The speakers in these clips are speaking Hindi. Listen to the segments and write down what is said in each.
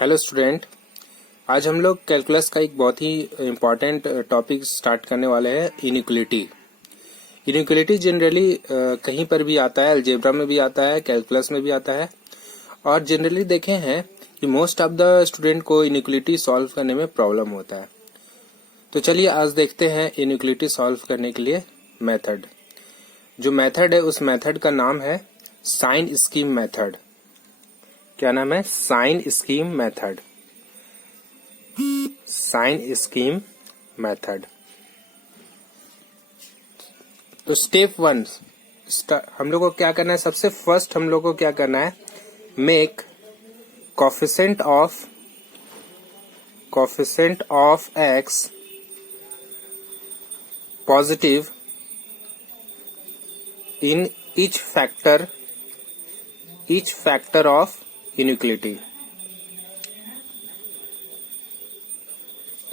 हेलो स्टूडेंट, आज हम लोग कैलकुलस का एक बहुत ही इम्पॉर्टेंट टॉपिक स्टार्ट करने वाले हैं, इनइक्वलिटी। इनइक्वलिटी जनरली कहीं पर भी आता है, अलजेब्रा में भी आता है, कैलकुलस में भी आता है और जनरली देखे हैं कि मोस्ट ऑफ द स्टूडेंट को इनइक्वलिटी सॉल्व करने में प्रॉब्लम होता है। तो चलिए आज देखते हैं इनइक्वलिटी सॉल्व करने के लिए मेथड। जो मेथड है उस मेथड का नाम है साइन स्कीम मेथड। क्या नाम है? Sign scheme method. Sign scheme method. तो स्टेप 1 हम लोग को क्या करना है? सबसे फर्स्ट हम लोग को क्या करना है? Make coefficient of x positive in each factor of inequality.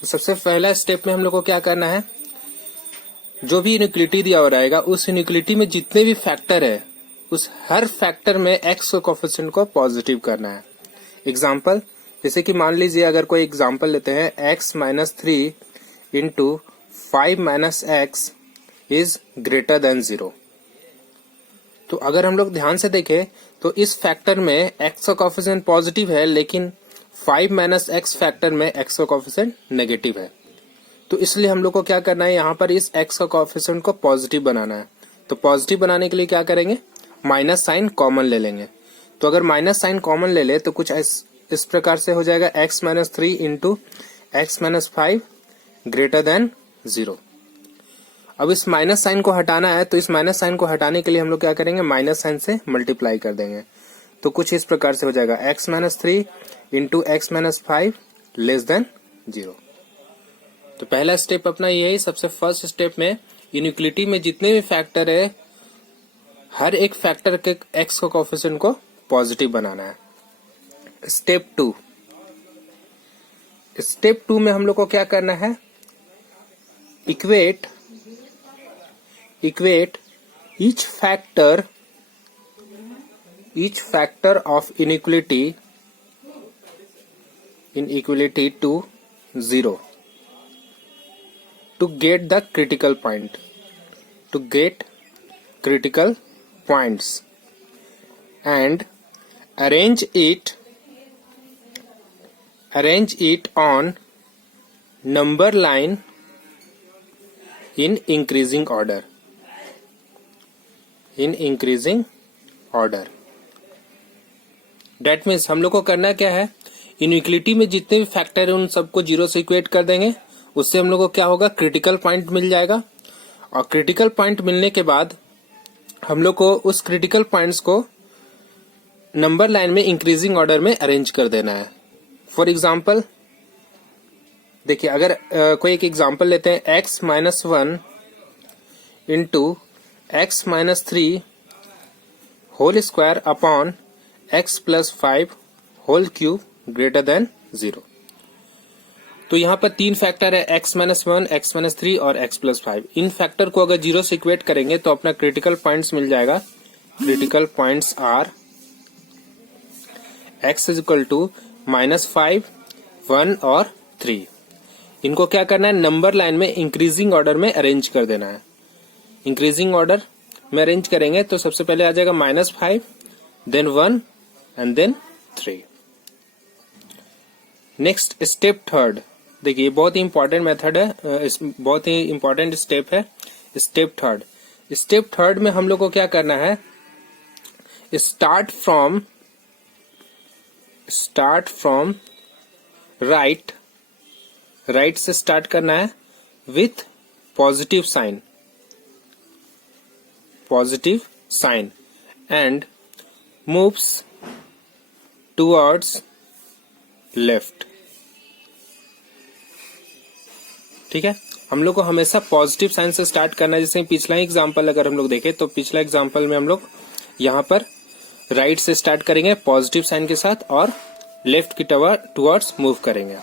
तो सबसे पहला स्टेप में हम लोग को क्या करना है? जो भी इनइक्वलिटी दिया हो रहेगा उस इनइक्वलिटी में जितने भी फैक्टर है उस हर फैक्टर में एक्स के कोफिशिएंट को पॉजिटिव करना है। एग्जांपल, जैसे कि मान लीजिए अगर कोई एग्जांपल लेते हैं, x minus 3 into 5 minus x is greater than 0। तो अगर हम लोग ध्यान से देखें तो इस फैक्टर में x का कोफिशिएंट पॉजिटिव है, लेकिन 5 माइनस एक्स फैक्टर में x का कोफिशिएंट नेगेटिव है। तो इसलिए हम लोग को क्या करना है? यहाँ पर इस x का कोफिशिएंट को पॉजिटिव बनाना है। तो पॉजिटिव बनाने के लिए क्या करेंगे? माइनस साइन कॉमन ले लेंगे। तो अगर माइनस साइन कॉमन ले ले तो कुछ इस प्रकार से हो जाएगा, x minus 3 into x minus 5 greater than 0। अब इस माइनस साइन को हटाना है, तो इस माइनस साइन को हटाने के लिए हम लोग क्या करेंगे? माइनस साइन से मल्टीप्लाई कर देंगे। तो कुछ इस प्रकार से हो जाएगा, x minus 3 into x minus 5 less than 0। तो पहला स्टेप अपना यही, सबसे फर्स्ट स्टेप में इनइक्वलिटी में जितने भी फैक्टर है हर एक फैक्टर के x का कोफिशिएंट को पॉजिटिव बनाना है। स्टेप 2 में हम लोग को क्या करना है? Equate each factor of inequality to 0 to get the critical points and arrange it on number line in increasing order. That means हम लोग को करना क्या है? इनइक्वलिटी में जितने भी फैक्टर है उन सबको 0 से इक्वेट कर देंगे। उससे हम लोग को क्या होगा? क्रिटिकल पॉइंट मिल जाएगा। और क्रिटिकल पॉइंट मिलने के बाद हम लोग को उस क्रिटिकल पॉइंट्स को नंबर लाइन में इंक्रीजिंग ऑर्डर में अरेंज कर देना है। फॉर एग्जाम्पल देखिए, अगर कोई एक एग्जाम्पल लेते हैं, x minus 1 into x minus 3 whole square upon x plus 5 whole cube greater than 0। तो यहाँ पर 3 फैक्टर है, x माइनस 1, x माइनस 3 और x प्लस 5। इन फैक्टर को अगर 0 से इक्वेट करेंगे तो अपना क्रिटिकल पॉइंट्स मिल जाएगा। Critical points are x is equal to minus 5, 1 और 3। इनको क्या करना है? नंबर लाइन में इंक्रीजिंग ऑर्डर में अरेंज कर देना है। इंक्रीजिंग ऑर्डर में अरेंज करेंगे तो सबसे पहले आ जाएगा minus 5, then 1 and then 3। Next step 3। देखिए बहुत ही इंपॉर्टेंट मेथड है, बहुत ही इंपॉर्टेंट स्टेप है। स्टेप 3 में हम लोग को क्या करना है? स्टार्ट फ्रॉम राइट से स्टार्ट करना है with positive sign and moves towards left. ठीक है, हम लोग को हमेशा पॉजिटिव साइन से स्टार्ट करना है। जैसे पिछला एग्जांपल अगर हम लोग देखें तो पिछला एग्जांपल में हम लोग यहाँ पर राइट से स्टार्ट करेंगे पॉजिटिव साइन के साथ और लेफ्ट की टुवर्ड्स मूव करेंगे।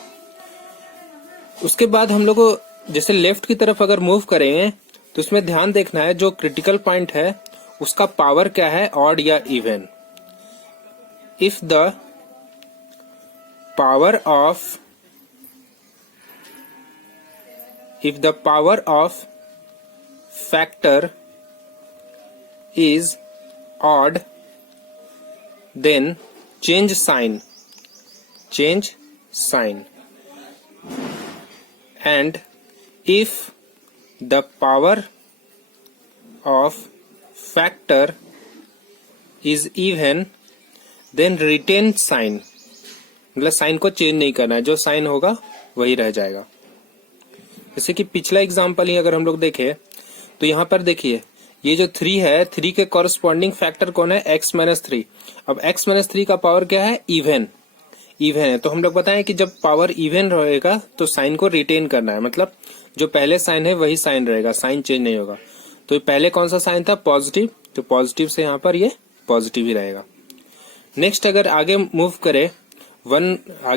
उसके बाद हम लोग को जैसे लेफ्ट की तरफ अगर मूव करेंगे तो इसमें ध्यान देखना है जो क्रिटिकल पॉइंट है उसका पावर क्या है, ऑड या even. power of factor is odd, then change sign, and if the power of factor is even, then retain sign, मतलब साइन को चेंज नहीं करना है, जो साइन होगा वही रह जाएगा। जैसे कि पिछला एग्जांपल ही अगर हम लोग देखें तो यहाँ पर देखिए ये जो 3 है, 3 के कॉरस्पॉन्डिंग फैक्टर कौन है, x माइनस 3। अब x माइनस 3 का पावर क्या है, इवन है। तो हम लोग बताएं कि जब पावर इवन रहेगा तो साइन को रिटेन करना है, मतलब जो पहले साइन है वही साइन रहेगा, साइन चेंज नहीं होगा। तो पहले कौन सा साइन था, पॉजिटिव, तो पॉजिटिव से यहाँ पर ये पॉजिटिव ही रहेगा। नेक्स्ट अगर आगे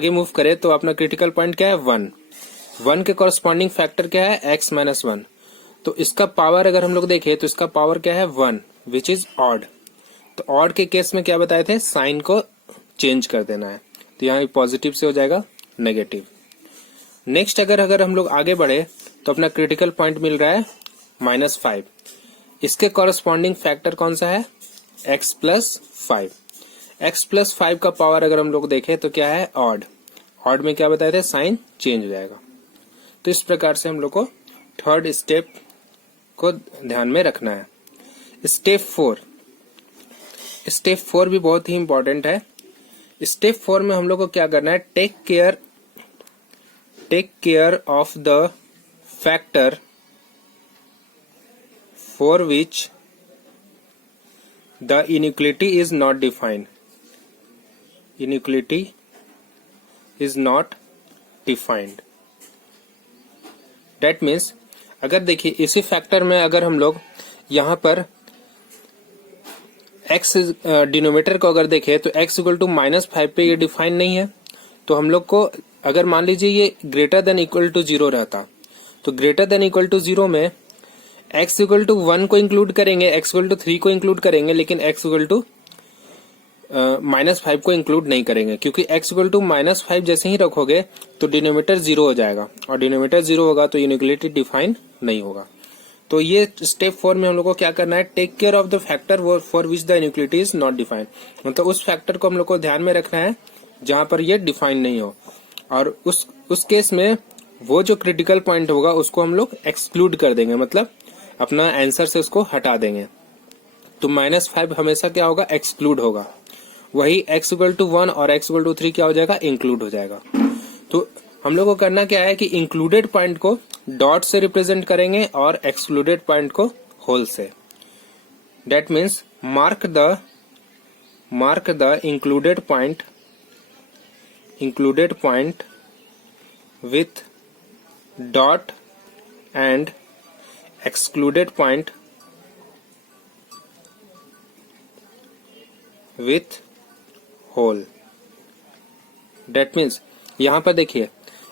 मूव करे तो अपना क्रिटिकल पॉइंट क्या है, 1 के कॉरस्पॉन्डिंग फैक्टर क्या है, x माइनस 1। तो इसका पावर अगर हम लोग देखें तो इसका पावर क्या है, 1, विच इज ऑड। तो ऑड के केस में क्या बताए थे, साइन को चेंज कर देना है, तो यहाँ पॉजिटिव से हो जाएगा नेगेटिव। नेक्स्ट अगर हम लोग आगे बढ़े तो अपना क्रिटिकल पॉइंट मिल रहा है -5। इसके कॉरस्पॉन्डिंग फैक्टर कौन सा है, x प्लस 5। x प्लस 5 का पावर अगर हम लोग देखें तो क्या है, ऑड में क्या बताए थे, साइन चेंज हो जाएगा। तो इस प्रकार से हम लोग को थर्ड स्टेप को ध्यान में रखना है। स्टेप 4 भी बहुत ही इंपॉर्टेंट है। स्टेप 4 में हम लोग को क्या करना है, take care of the factor for which the inequality is not defined. That means अगर देखिए इसी फैक्टर में अगर हम लोग यहाँ पर x डिनोमिनेटर को अगर देखें तो x इक्वल टू -5 पे ये डिफाइन नहीं है। तो हम लोग को अगर मान लीजिए ये ग्रेटर देन इक्वल टू 0 रहता, तो ग्रेटर देन इक्वल टू 0 में x इक्वल टू 1 को इंक्लूड करेंगे, x इक्वल टू 3 को इंक्लूड करेंगे, लेकिन x इक्वल टू -5 को इंक्लूड नहीं करेंगे, क्योंकि x इक्वल टू -5 जैसे ही रखोगे तो डिनोमिनेटर 0 हो जाएगा, और डिनोमिनेटर 0 होगा तो इनइक्वालिटी डिफाइन नहीं होगा। तो ये स्टेप 4 में हम लोग को क्या करना है, take care of the factor for which the inequality is not defined, मतलब उस फैक्टर को हम लोग को ध्यान में रखना है जहां पर ये डिफाइन नहीं हो, और उस केस में वो जो क्रिटिकल पॉइंट होगा उसको हम लोग एक्सक्लूड कर देंगे, मतलब अपना आंसर से उसको हटा देंगे। तो -5 हमेशा क्या होगा, एक्सक्लूड होगा। वही x इक्वल टू 1 और x इक्वल टू 3 क्या हो जाएगा, इंक्लूड हो जाएगा। तो हम लोग को करना क्या है कि इंक्लूडेड पॉइंट को डॉट से रिप्रेजेंट करेंगे और एक्सक्लूडेड पॉइंट को होल से। That means mark the included point with dot and excluded point with whole। That means यहां पर देखिए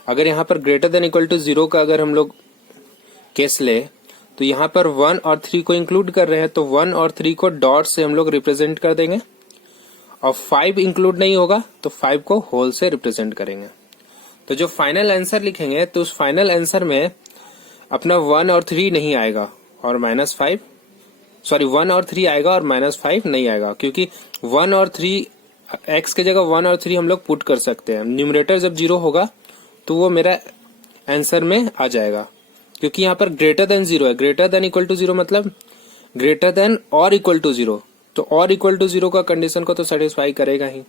अगर यहां पर ग्रेटर देन इक्वल टू 0 का अगर हम लोग केस ले तो यहां पर 1 और 3 को इंक्लूड कर रहे हैं, तो 1 और 3 को डॉट से हम लोग रिप्रेजेंट कर देंगे, और 5 इंक्लूड नहीं होगा तो 5 को होल से रिप्रेजेंट करेंगे। तो जो फाइनल आंसर लिखेंगे तो उस फाइनल आंसर में अपना 1 और 3 नहीं आएगा और -5, सॉरी 1 और 3 आएगा और -5 नहीं आएगा, क्योंकि 1 और 3 x के जगह 1 और 3 हम लोग पुट कर सकते हैं। न्यूमरेटर जब 0 होगा तो वो मेरा आंसर में आ जाएगा, क्योंकि यहाँ पर ग्रेटर देन 0 है। ग्रेटर देन इक्वल टू 0 मतलब ग्रेटर देन और इक्वल टू 0, तो और इक्वल टू 0 का कंडीशन को तो सेटिस्फाई करेगा ही।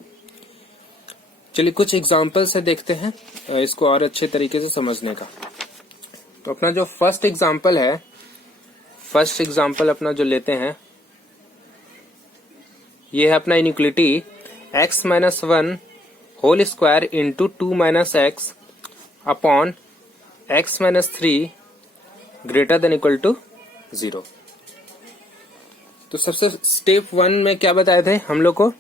चलिए कुछ एग्जाम्पल से देखते हैं इसको और अच्छे तरीके से समझने का। तो अपना जो फर्स्ट एग्जाम्पल अपना जो लेते हैं, ये है अपना inequality x minus 1 whole square into 2 minus x upon x minus 3 greater than equal to 0। तो सबसे स्टेप 1 में क्या बताए थे हम लोग को,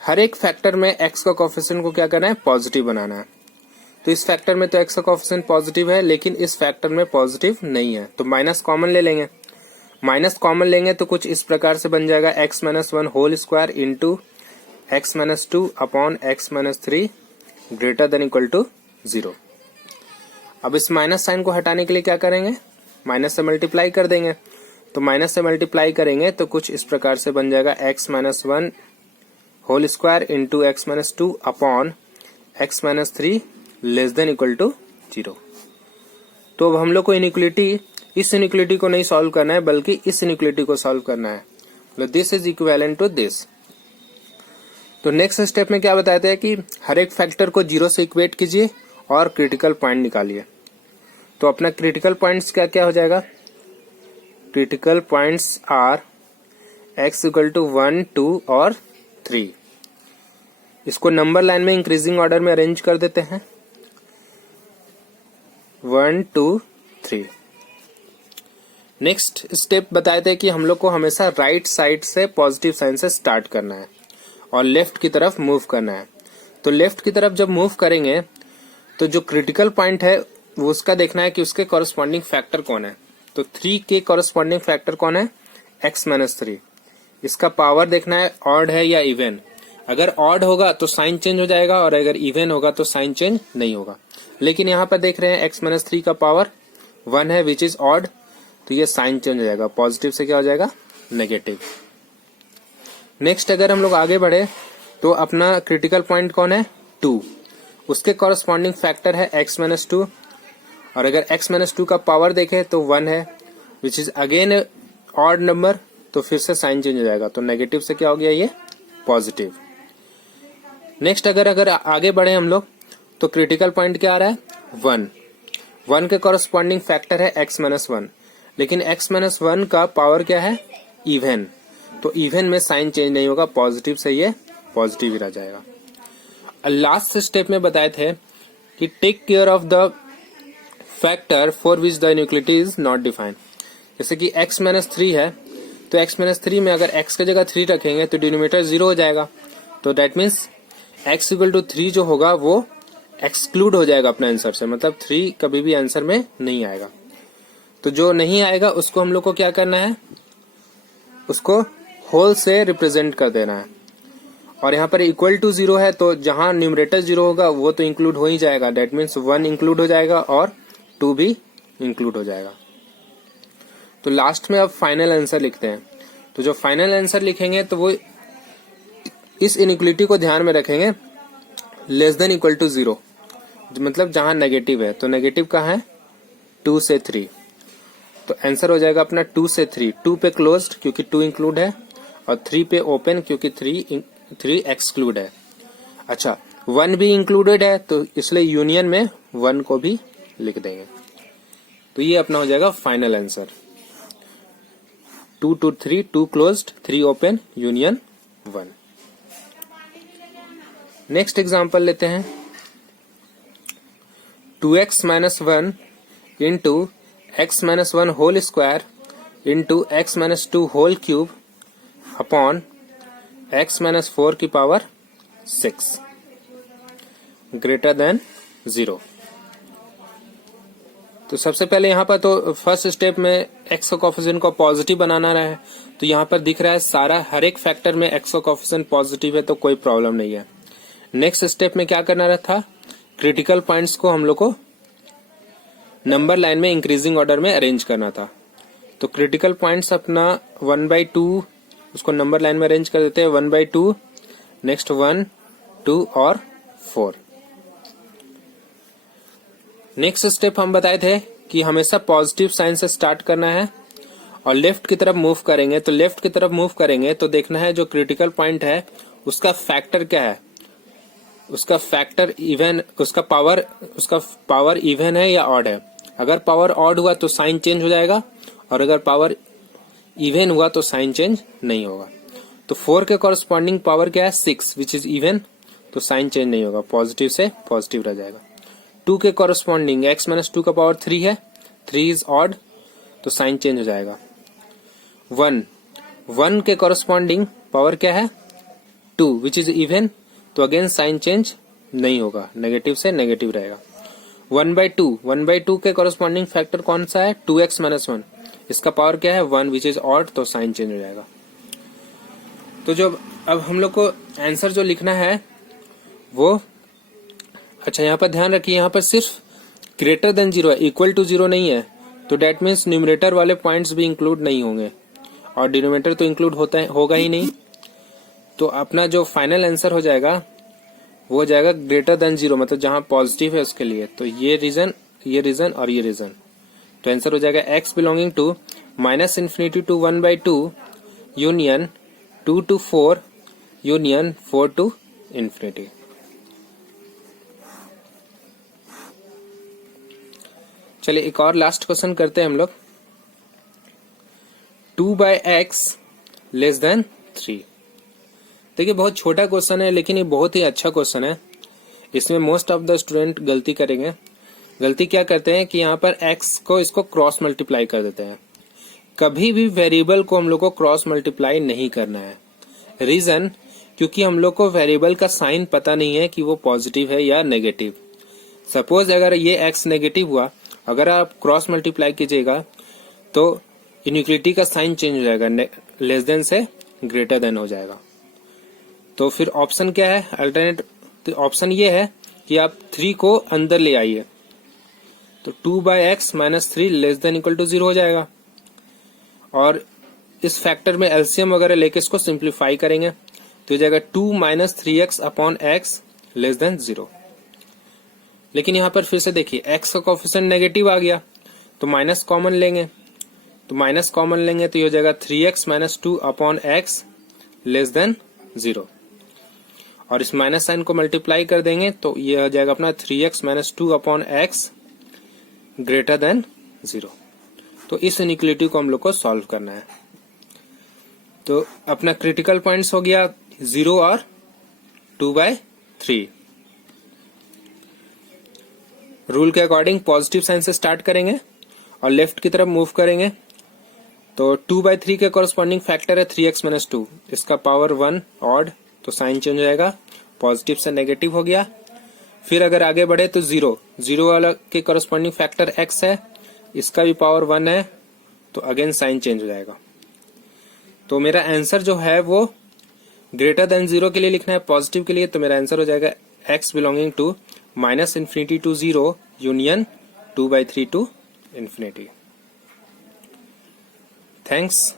हर एक फैक्टर में x का कोएफिशिएंट को क्या करना है, पॉजिटिव बनाना है। तो इस फैक्टर में तो x का कोएफिशिएंट पॉजिटिव है, लेकिन इस फैक्टर में पॉजिटिव नहीं है, तो माइनस कॉमन ले लेंगे। माइनस कॉमन लेंगे तो कुछ इस प्रकार से बन जाएगा x minus 1 whole square into x minus 2 upon x minus 3 greater than equal to 0। अब इस माइनस साइन को हटाने के लिए क्या करेंगे, माइनस से मल्टीप्लाई कर देंगे। तो माइनस से मल्टीप्लाई करेंगे तो कुछ इस प्रकार से बन जाएगा x minus 1 whole square into x minus 2 upon x minus 3 less than equal to 0। तो अब हम लोग को इनइक्वालिटी, इस इनइक्वालिटी को नहीं सॉल्व करना है बल्कि इस इनइक्वालिटी को सॉल्व करना है। मतलब this is equivalent to this. तो नेक्स्ट स्टेप में क्या बताते हैं कि हर एक फैक्टर को 0 से इक्वेट कीजिए और क्रिटिकल पॉइंट निकालिए। तो अपना क्रिटिकल पॉइंट्स क्या क्या हो जाएगा, critical points are x equal to 1 2 और 3। इसको नंबर लाइन में इंक्रीजिंग ऑर्डर में अरेंज कर देते हैं 1 2 3। नेक्स्ट स्टेप बताए थे कि हम लोग को हमेशा राइट साइड से पॉजिटिव साइन से स्टार्ट करना है और लेफ्ट की तरफ मूव करना है। तो लेफ्ट की तरफ जब मूव करेंगे तो जो क्रिटिकल पॉइंट है वो उसका देखना है कि उसके कॉरस्पॉन्डिंग फैक्टर कौन है। तो 3 के कॉरस्पॉन्डिंग फैक्टर कौन है, x माइनस 3। इसका पावर देखना है ऑड है या इवन। अगर ऑड होगा तो साइन चेंज हो जाएगा और अगर इवन होगा तो साइन चेंज नहीं होगा। लेकिन यहाँ पर देख रहे हैं x माइनस 3 का पावर 1 है विच इज ऑड, तो ये साइन चेंज हो जाएगा, पॉजिटिव से क्या हो जाएगा नेगेटिव। नेक्स्ट अगर हम लोग आगे बढ़े तो अपना क्रिटिकल पॉइंट कौन है 2, उसके कॉरस्पॉन्डिंग फैक्टर है x माइनस 2 और अगर x माइनस 2 का पावर देखें तो 1 है which is again odd number, तो फिर से साइन चेंज हो जाएगा, तो नेगेटिव से क्या हो गया ये पॉजिटिव। नेक्स्ट अगर आगे बढ़े हम लोग तो क्रिटिकल पॉइंट क्या आ रहा है 1 के कॉरस्पॉन्डिंग फैक्टर है x माइनस 1, लेकिन x माइनस 1 का पावर क्या है इवन, तो इवन में साइन चेंज नहीं होगा, पॉजिटिव से ये पॉजिटिव ही रह जाएगा। लास्ट स्टेप में बताए थे कि take care of the factor for which the inequality is not defined. जैसे कि x माइनस 3 है तो x माइनस 3 में अगर x की जगह 3 रखेंगे तो डिनोमिनेटर 0 हो जाएगा, तो that means x equal to 3 जो होगा वो एक्सक्लूड हो जाएगा अपने आंसर से, मतलब 3 कभी भी आंसर में नहीं आएगा। तो जो नहीं आएगा उसको हम लोग को क्या करना है, उसको होल से रिप्रेजेंट कर देना है। और यहाँ पर इक्वल टू 0 है तो जहां न्यूमरेटर 0 होगा वो तो इंक्लूड हो ही जाएगा, दैट मीन्स 1 इंक्लूड हो जाएगा और 2 भी इंक्लूड हो जाएगा। तो लास्ट में अब फाइनल आंसर लिखते हैं। तो जो फाइनल आंसर लिखेंगे तो वो इस इनइक्वालिटी को ध्यान में रखेंगे, लेस देन इक्वल टू 0, मतलब जहां नेगेटिव है, तो नेगेटिव कहाँ है 2 से 3, तो आंसर हो जाएगा अपना 2 से 3। 2 पे क्लोज्ड क्योंकि 2 इंक्लूड है और 3 पे ओपन क्योंकि 3 एक्सक्लूड है। अच्छा 1 भी इंक्लूडेड है तो इसलिए यूनियन में 1 को भी लिख देंगे। तो ये अपना हो जाएगा final answer 2 to 3, 2 closed 3 open union 1। Next example लेते हैं 2x minus 1 into x minus 1 whole square into x minus 2 whole cube upon x minus 4 की पावर 6 ग्रेटर देन 0। तो सबसे पहले यहाँ पर तो फर्स्ट स्टेप में x का कोफिशिएंट को पॉजिटिव बनाना रहा है, तो यहाँ पर दिख रहा है सारा हर एक फैक्टर में x का कोफिशिएंट पॉजिटिव है तो कोई प्रॉब्लम नहीं है। नेक्स्ट स्टेप में क्या करना रहा था, क्रिटिकल पॉइंट्स को हम लोग को नंबर लाइन में इंक्रीजिंग ऑर्डर में अरेंज करना था। तो क्रिटिकल पॉइंट्स अपना 1/2 उसको नंबर लाइन में अरेंज कर देते हैं 1/2, नेक्स्ट 1 2 और 4। नेक्स्ट स्टेप हम बताए थे कि हमेशा पॉजिटिव साइन से स्टार्ट करना है और लेफ्ट की तरफ मूव करेंगे। तो लेफ्ट की तरफ मूव करेंगे तो देखना है जो क्रिटिकल पॉइंट है उसका फैक्टर क्या है, उसका फैक्टर इवन, उसका पावर इवन है या ऑड है। अगर पावर ऑड हुआ तो साइन चेंज हो जाएगा और अगर पावर इवन हुआ तो साइन चेंज नहीं होगा। तो 4 के कॉरस्पॉन्डिंग पावर क्या है 6 विच इज इवन, तो साइन चेंज नहीं होगा, पॉजिटिव से पॉजिटिव रह जाएगा। 2 के कॉरस्पॉन्डिंग x माइनस 2 का पावर 3 है, 3 इज ऑड तो साइन चेंज हो जाएगा। 1 के कॉरस्पॉन्डिंग पावर क्या है 2 विच इज इवन, तो अगेन साइन चेंज नहीं होगा, नेगेटिव से नेगेटिव रहेगा। 1/2 के कॉरस्पॉन्डिंग फैक्टर कौन सा है 2x माइनस 1, इसका पावर क्या है 1 विच इज ऑड, तो साइन चेंज हो जाएगा। तो जो अब हम लोग को आंसर जो लिखना है वो अच्छा, यहाँ पर ध्यान रखिए, यहाँ पर सिर्फ ग्रेटर देन 0 है, इक्वल टू 0 नहीं है, तो डेट मीन्स न्यूमरेटर वाले पॉइंट्स भी इंक्लूड नहीं होंगे और डिनोमिनेटर तो इंक्लूड होगा ही नहीं। तो अपना जो फाइनल आंसर हो जाएगा वो हो जाएगा ग्रेटर देन 0, मतलब जहां पॉजिटिव है उसके लिए। तो ये रीजन और ये रीजन, तो आंसर हो जाएगा x belonging to -∞ to 1/2 union 2 to 4 union 4 to ∞। चलिए एक और लास्ट क्वेश्चन करते हैं हम लोग। 2/x <3। देखिए बहुत छोटा क्वेश्चन है लेकिन ये बहुत ही अच्छा क्वेश्चन है। इसमें मोस्ट ऑफ द स्टूडेंट गलती करेंगे। गलती क्या करते हैं कि यहाँ पर x को इसको क्रॉस मल्टीप्लाई कर देते हैं। कभी भी वेरिएबल को हम लोग को क्रॉस मल्टीप्लाई नहीं करना है। रीजन, क्योंकि हम लोग को वेरिएबल का साइन पता नहीं है कि वो पॉजिटिव है या नेगेटिव। सपोज अगर ये x नेगेटिव हुआ, अगर आप क्रॉस मल्टीप्लाई कीजिएगा तो इनइक्वालिटी का साइन चेंज हो जाएगा, लेस देन से ग्रेटर देन हो जाएगा। तो फिर ऑप्शन क्या है? अल्टरनेट ऑप्शन ये है कि आप 3 को अंदर ले आइए, तो 2/x - 3 less than equal to 0 हो जाएगा। और इस फैक्टर में एलसीएम वगैरह लेके इसको सिंप्लीफाई करेंगे तो हो जाएगा 2 - 3x upon x less than 0। लेकिन यहाँ पर फिर से देखिए x का कोफिशिएंट नेगेटिव आ गया तो माइनस कॉमन लेंगे, तो माइनस कॉमन लेंगे तो ये हो जाएगा 3x - 2 upon x less than 0। और इस माइनस साइन को मल्टीप्लाई कर देंगे तो ये हो जाएगा अपना 3x - 2 upon x greater than 0। तो इस इनइक्वालिटी को हम लोग को सॉल्व करना है। तो अपना क्रिटिकल पॉइंट्स हो गया 0 और 2/3। रूल के अकॉर्डिंग पॉजिटिव साइन से स्टार्ट करेंगे और लेफ्ट की तरफ मूव करेंगे। तो 2/3 के कॉरस्पॉन्डिंग फैक्टर है 3x - 2, इसका पावर 1 ऑड, तो साइन चेंज हो जाएगा, पॉजिटिव से नेगेटिव हो गया। फिर अगर आगे बढ़े तो 0 वाला के कॉरस्पॉन्डिंग फैक्टर x है, इसका भी पावर 1 है, तो अगेन साइन चेंज हो जाएगा। तो मेरा आंसर जो है वो ग्रेटर देन 0 के लिए लिखना है, पॉजिटिव के लिए। तो मेरा आंसर हो जाएगा x belonging to -∞ to 0 union 2/3 to ∞। Thanks.